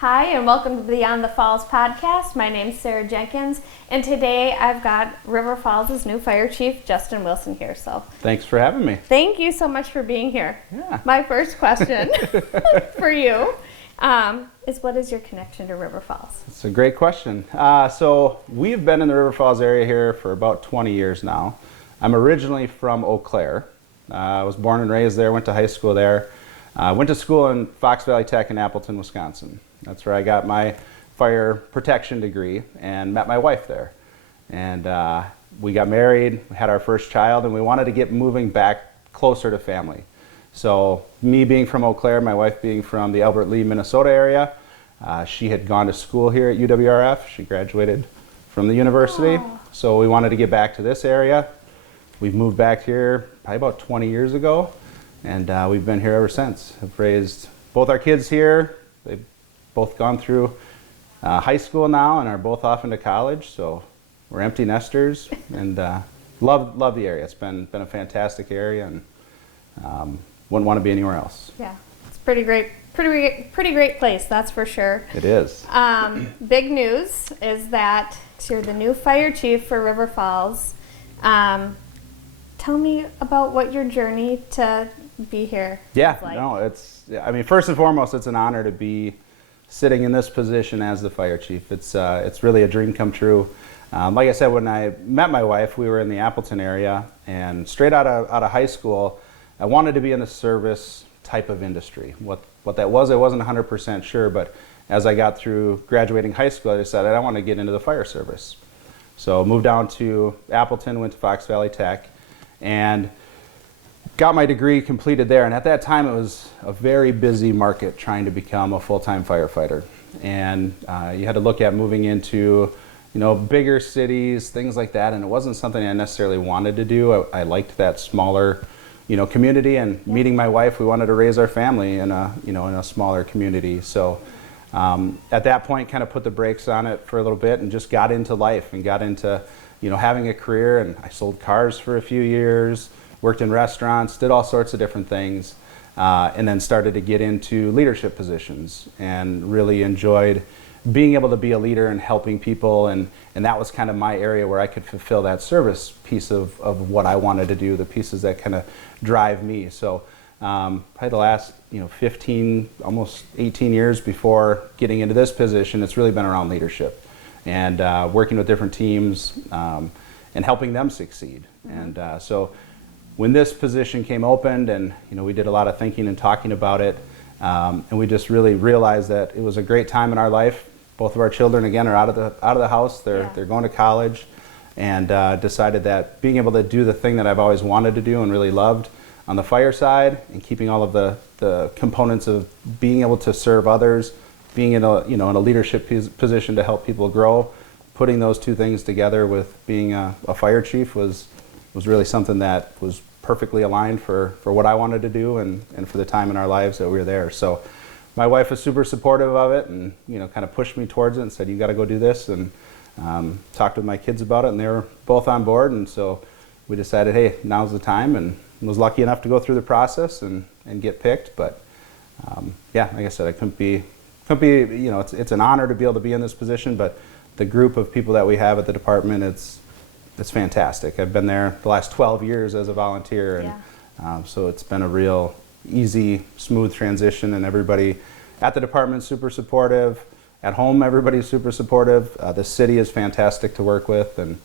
Hi, and welcome to the Beyond the Falls podcast. My name's Sarah Jenkins, and today I've got River Falls' new fire chief, Justin Wilson, here. So thanks for having me. Thank you so much for being here. Yeah. My first question for you is, what is your connection to River Falls? It's a great question. So we've been in the River Falls area here for about 20 years now. I'm originally from Eau Claire. I was born and raised there, went to high school there. Went to school in Fox Valley Tech in Appleton, Wisconsin. That's where I got my fire protection degree and met my wife there. And we got married, we had our first child, and we wanted to get moving back closer to family. So me being from Eau Claire, my wife being from the Albert Lea, Minnesota area, she had gone to school here at UWRF. She graduated from the university. Aww. So we wanted to get back to this area. We've moved back here probably about 20 years ago, and we've been here ever since. I've raised both our kids here. They've both gone through high school now and are both off into college, so we're empty nesters, and love the area. It's been a fantastic area, and wouldn't want to be anywhere else. Yeah, it's pretty great place, that's for sure. It is. Big news is that you're the new fire chief for River Falls. Tell me about what your journey to be here is like. I mean, first and foremost, it's an honor to be sitting in this position as the fire chief. It's really a dream come true. Like I said, when I met my wife, we were in the Appleton area, and straight out of high school, I wanted to be in the service type of industry. What that was, I wasn't 100% sure, but as I got through graduating high school, I decided I want to get into the fire service. So moved down to Appleton, went to Fox Valley Tech, and got my degree completed there. And at that time, it was a very busy market trying to become a full-time firefighter. And you had to look at moving into, bigger cities, things like that. And it wasn't something I necessarily wanted to do. I liked that smaller, community. And meeting my wife, we wanted to raise our family in a smaller community. So at that point, kind of put the brakes on it for a little bit and just got into life and got into, having a career. And I sold cars for a few years. Worked in restaurants, did all sorts of different things, and then started to get into leadership positions and really enjoyed being able to be a leader and helping people, and that was kind of my area where I could fulfill that service piece of what I wanted to do, the pieces that kind of drive me. So probably the last 15, almost 18 years before getting into this position, it's really been around leadership and working with different teams and helping them succeed. Mm-hmm. And so when this position came opened, and we did a lot of thinking and talking about it, and we just really realized that it was a great time in our life. Both of our children, again, are out of the house. They're going to college, and decided that being able to do the thing that I've always wanted to do and really loved on the fire side, and keeping all of the components of being able to serve others, being in a leadership position to help people grow, putting those two things together with being a fire chief was really something that was perfectly aligned for what I wanted to do and for the time in our lives that we were there. So my wife was super supportive of it, and kind of pushed me towards it and said, you got to go do this, and talked with my kids about it, and they were both on board. And so we decided, hey, now's the time, and was lucky enough to go through the process and get picked. But like I said, I couldn't be it's an honor to be able to be in this position, but the group of people that we have at the department, it's fantastic. I've been there the last 12 years as a volunteer, and so it's been a real easy, smooth transition, and everybody at the department is super supportive. At home, everybody's super supportive. The city is fantastic to work with. And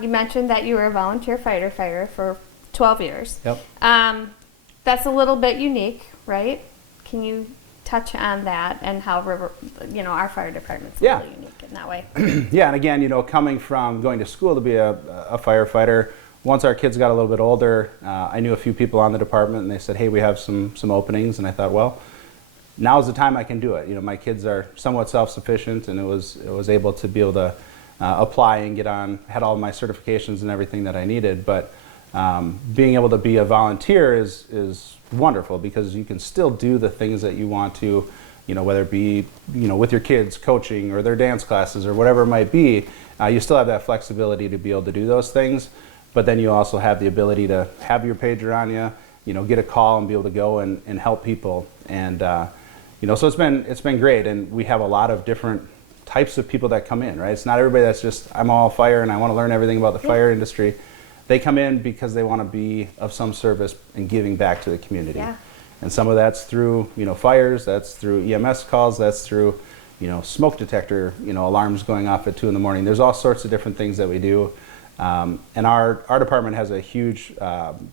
you mentioned that you were a volunteer firefighter for 12 years. Yep. That's a little bit unique, right? Can you touch on that and how our fire department's a little unique in that way? Yeah, and again, coming from going to school to be a firefighter, once our kids got a little bit older, I knew a few people on the department, and they said, hey, we have some openings, and I thought, well, now's the time I can do it. My kids are somewhat self-sufficient, and it was able to be able to apply and get on, had all of my certifications and everything that I needed. But being able to be a volunteer is wonderful, because you can still do the things that you want to, whether it be, with your kids coaching or their dance classes or whatever it might be. You still have that flexibility to be able to do those things, but then you also have the ability to have your pager on you, get a call and be able to go and help people. And So it's been great, and we have a lot of different types of people that come in, right? It's not everybody that's just, I'm all fire and I want to learn everything about the fire industry. They come in because they want to be of some service and giving back to the community. Yeah. And some of that's through, fires, that's through EMS calls, that's through, smoke detector, alarms going off at 2 in the morning. There's all sorts of different things that we do. And our department has a huge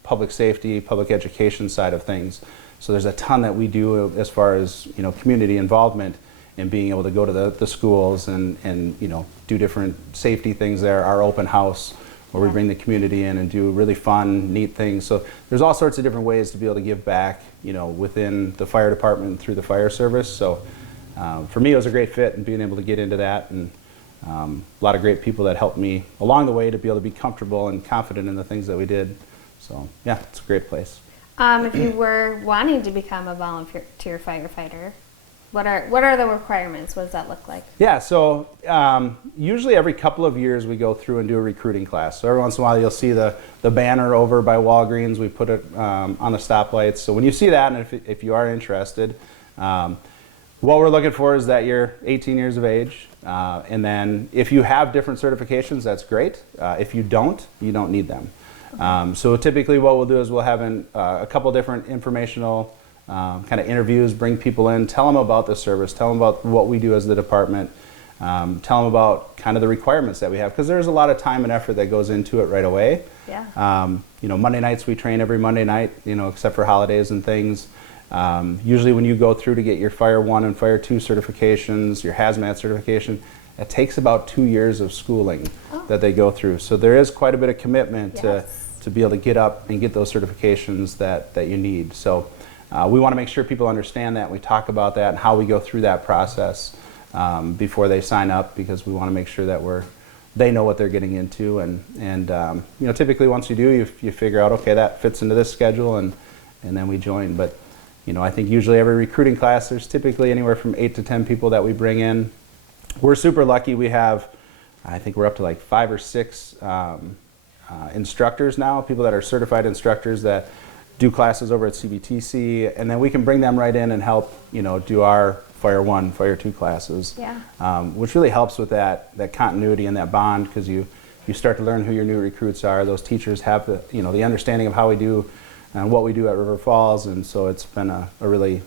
public safety, public education side of things. So there's a ton that we do as far as, community involvement and being able to go to the schools and do different safety things there. Our open house, where we bring the community in and do really fun, neat things. So there's all sorts of different ways to be able to give back, within the fire department through the fire service. So for me, it was a great fit and being able to get into that, and a lot of great people that helped me along the way to be able to be comfortable and confident in the things that we did. So yeah, it's a great place. If you were wanting to become a volunteer firefighter, what are the requirements? What does that look like? Yeah, so usually every couple of years we go through and do a recruiting class. So every once in a while you'll see the banner over by Walgreens. We put it on the stoplights. So when you see that, and if you are interested, what we're looking for is that you're 18 years of age. And then if you have different certifications, that's great. If you don't need them. So typically what we'll do is we'll have a couple different informational kind of interviews, bring people in, tell them about the service, tell them about what we do as the department, tell them about kind of the requirements that we have, because there's a lot of time and effort that goes into it right away. Yeah. Monday nights we train every Monday night, except for holidays and things. Usually when you go through to get your Fire 1 and Fire 2 certifications, your hazmat certification, it takes about 2 years of schooling that they go through. So there is quite a bit of commitment to be able to get up and get those certifications that you need. So we want to make sure people understand that. We talk about that and how we go through that process before they sign up, because we want to make sure that they know what they're getting into. And typically once you do, you figure out, okay, that fits into this schedule, and then we join. But I think usually every recruiting class, there's typically anywhere from 8 to 10 people that we bring in. We're super lucky. We have, I think we're up to like 5 or 6 instructors now, people that are certified instructors that do classes over at CBTC, and then we can bring them right in and help, do our Fire 1, Fire 2 classes, which really helps with that continuity and that bond, because you start to learn who your new recruits are. Those teachers have the understanding of how we do and what we do at River Falls, and so it's been a really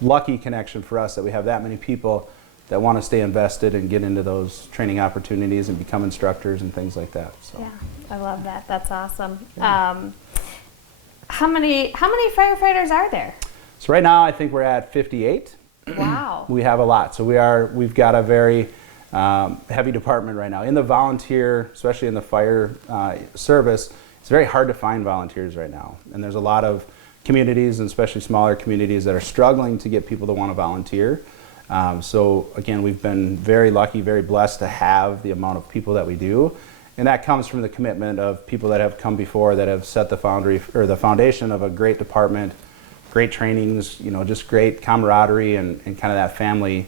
lucky connection for us that we have that many people that want to stay invested and get into those training opportunities and become instructors and things like that. So. Yeah, I love that. That's awesome. Yeah. How many firefighters are there? So right now I think we're at 58. Wow. We have a lot. So we've got a very heavy department right now. In the volunteer, especially in the fire service, it's very hard to find volunteers right now. And there's a lot of communities, and especially smaller communities, that are struggling to get people to want to volunteer. So again, we've been very lucky, very blessed to have the amount of people that we do. And that comes from the commitment of people that have come before, that have set the foundation of a great department, great trainings, just great camaraderie and kind of that family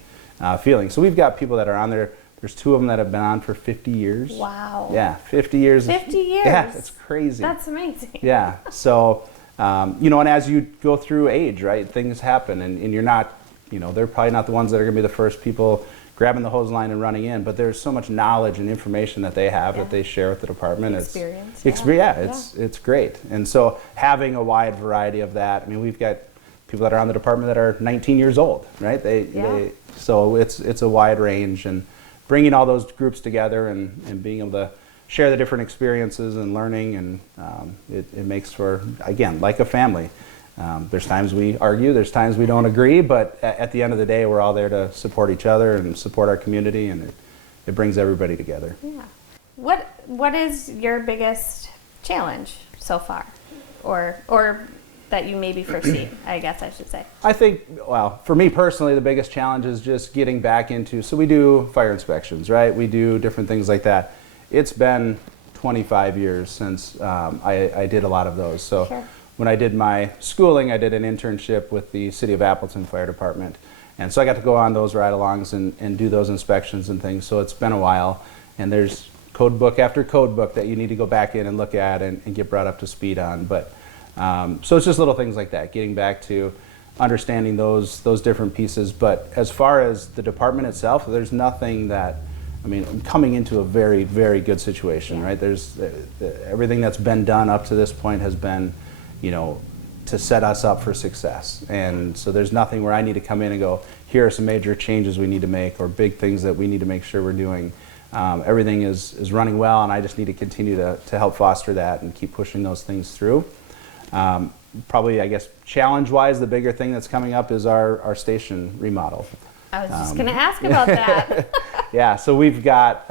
feeling. So we've got people that are on there. There's 2 of them that have been on for 50 years. Wow. Yeah, 50 years. 50 years? Yeah, it's crazy. That's amazing. Yeah, so, and as you go through age, right, things happen, and you're not, they're probably not the ones that are going to be the first people grabbing the hose line and running in, but there's so much knowledge and information that they have that they share with the department. Experience. It's great. And so having a wide variety of that, we've got people that are on the department that are 19 years old, right? So it's a wide range, and bringing all those groups together and being able to share the different experiences and learning, and it makes for, again, like a family. There's times we argue, there's times we don't agree, but at the end of the day, we're all there to support each other and support our community, and it brings everybody together. Yeah. What is your biggest challenge so far, or that you maybe foresee? I guess I should say. I think, well, for me personally, the biggest challenge is just getting back into. So we do fire inspections, right? We do different things like that. It's been 25 years since I did a lot of those. So. Sure. When I did my schooling, I did an internship with the City of Appleton Fire Department. And so I got to go on those ride-alongs and do those inspections and things. So it's been a while. And there's code book after code book that you need to go back in and look at and get brought up to speed on. But so it's just little things like that, getting back to understanding those different pieces. But as far as the department itself, there's nothing that, I mean, I'm coming into a very, very good situation, right? There's everything that's been done up to this point has been, you know, to set us up for success. And so there's nothing where I need to come in and go, here are some major changes we need to make or big things that we need to make sure we're doing. Everything is running well, and I just need to continue to help foster that and keep pushing those things through. Probably, I guess, challenge-wise, the bigger thing that's coming up is our station remodel. I was just going to ask about that. Yeah, so we've got,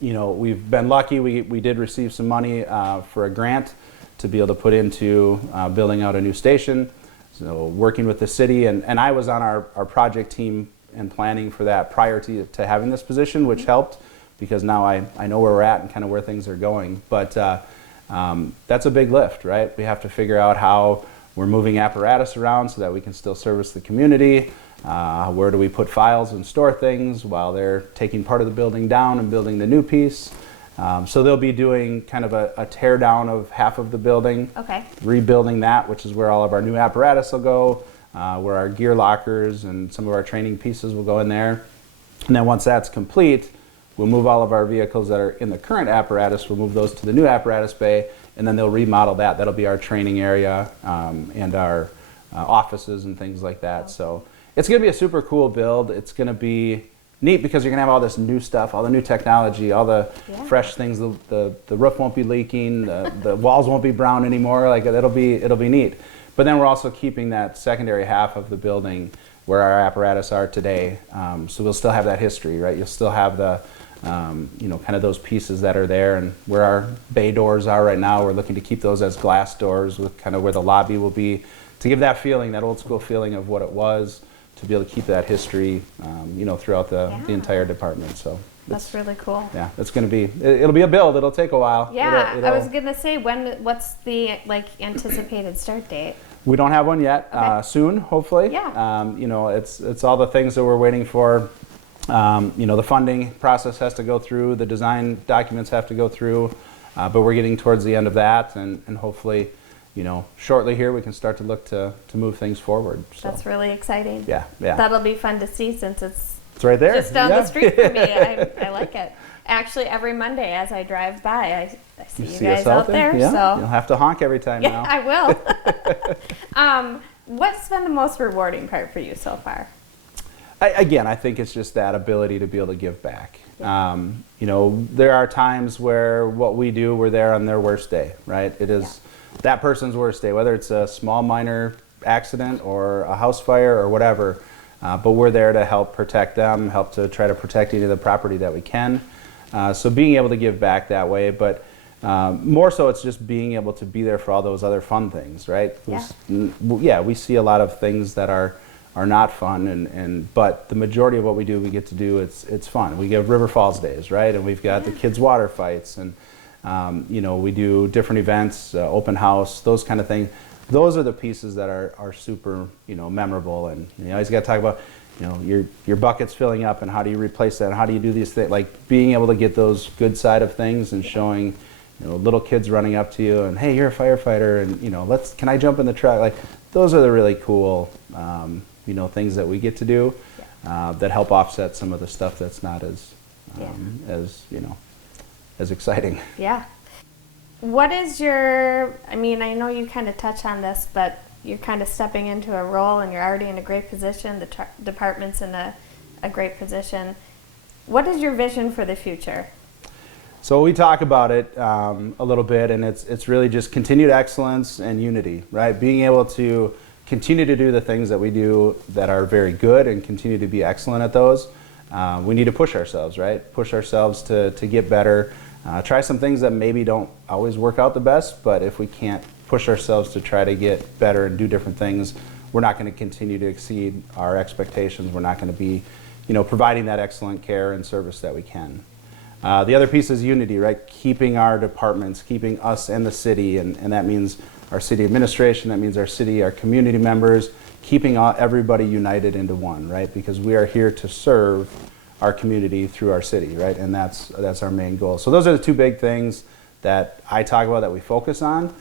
you know, we've been lucky. We did receive some money for a grant to be able to put into building out a new station. So working with the city, and I was on our project team and planning for that prior to having this position, which helped because now I know where we're at and kind of where things are going. But that's a big lift, right? We have to figure out how we're moving apparatus around so that we can still service the community. Where do we put files and store things while they're taking part of the building down and building the new piece? So they'll be doing kind of a tear down of half of the building, Okay. rebuilding that, which is where all of our new apparatus will go, where our gear lockers and some of our training pieces will go in there. And then once that's complete, we'll move all of our vehicles that are in the current apparatus, we'll move those to the new apparatus bay, and then they'll remodel that. That'll be our training area and our offices and things like that. So it's going to be a super cool build. It's going to be neat because you're going to have all this new stuff, all the new technology, all the fresh things. The roof won't be leaking, the walls won't be brown anymore. Like it'll be neat. But then we're also keeping that secondary half of the building where our apparatus are today. So we'll still have that history, right? You'll still have the you know, kind of those pieces that are there, and where our bay doors are right now, we're looking to keep those as glass doors with kind of where the lobby will be, to give that feeling, that old school feeling of what it was, to be able to keep that history, you know, throughout the entire department. So That's really cool. yeah, it's going to be, it'll be a build. It'll take a while. Yeah, I was gonna say, what's the anticipated start date? We don't have one yet. Okay. Soon, hopefully. Yeah. You know, it's all the things that we're waiting for. You know, the funding process has to go through, the design documents have to go through, but we're getting towards the end of that, and hopefully, you know, shortly here we can start to look to move things forward. So. That's really exciting. Yeah. That'll be fun to see since it's right there. just down the street from me. I like it. Actually, every Monday as I drive by, I see you guys out there. Yeah. So You'll have to honk every time yeah, now. I will. What's been the most rewarding part for you so far? I think it's just that ability to be able to give back. You know, there are times where what we do, we're there on their worst day, right? It is that person's worst day, whether it's a small minor accident or a house fire or whatever, but we're there to help protect them, help to try to protect any of the property that we can. So being able to give back that way, but more so it's just being able to be there for all those other fun things, right? Yeah, we see a lot of things that are not fun, but the majority of what we do, we get to do, it's fun. We get River Falls Days, right? And we've got the kids' water fights, and you know, we do different events, open house, those kind of things. Those are the pieces that are super, you know, memorable, and you always got to talk about, you know, your bucket's filling up, and how do you replace that, and how do you do these things, like being able to get those good side of things and showing, you know, little kids running up to you and, hey, you're a firefighter, and you know, can I jump in the truck? Like those are the really cool you know, things that we get to do that help offset some of the stuff that's not as you know, as exciting. Yeah. What is your, I mean, I know you kind of touch on this, but you're kind of stepping into a role and you're already in a great position. The department's in a great position. What is your vision for the future? So we talk about it a little bit, and it's really just continued excellence and unity, right? Being able to continue to do the things that we do that are very good and continue to be excellent at those. We need to push ourselves, right? Push ourselves to get better. Try some things that maybe don't always work out the best, but if we can't push ourselves to try to get better and do different things, we're not going to continue to exceed our expectations. We're not going to be, you know, providing that excellent care and service that we can. The other piece is unity, right? Keeping our departments, keeping us and the city, and that means our city administration, that means our city, our community members, keeping everybody united into one, right? Because we are here to serve our community through our city, right? And that's our main goal. So those are the two big things that I talk about, that we focus on,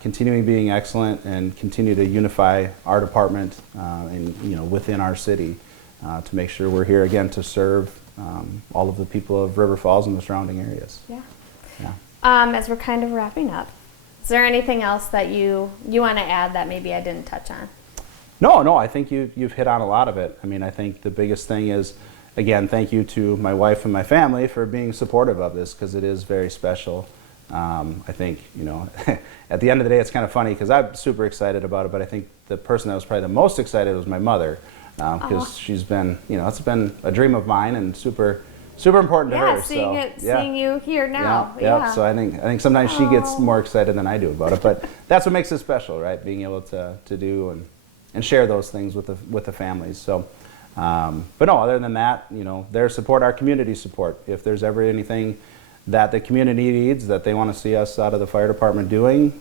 continuing being excellent and continue to unify our department and within our city to make sure we're here again to serve all of the people of River Falls and the surrounding areas. Yeah. Yeah. As we're kind of wrapping up, is there anything else that you want to add that maybe I didn't touch on? No, I think you've hit on a lot of it. I mean, I think the biggest thing is, again, thank you to my wife and my family for being supportive of this, because it is very special. I think, at the end of the day, it's kind of funny because I'm super excited about it, but I think the person that was probably the most excited was my mother, because she's been, it's been a dream of mine and super important to her. Seeing you here now. Yeah. So I think sometimes she gets more excited than I do about it, but that's what makes it special, right? Being able to do and share those things with the families. So, but no, other than that, their support, our community support. If there's ever anything that the community needs that they want to see us out of the fire department doing,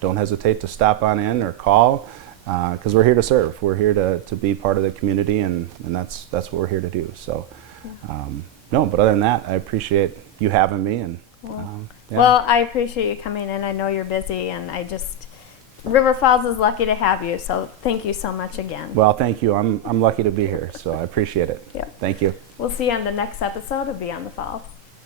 don't hesitate to stop on in or call, because we're here to serve. We're here to be part of the community, and that's what we're here to do. So, no, but other than that, I appreciate you having me. And well, I appreciate you coming in. I know you're busy, and River Falls is lucky to have you. So thank you so much again. Well, thank you. I'm lucky to be here, so I appreciate it. Yeah. Thank you. We'll see you on the next episode of Beyond the Falls.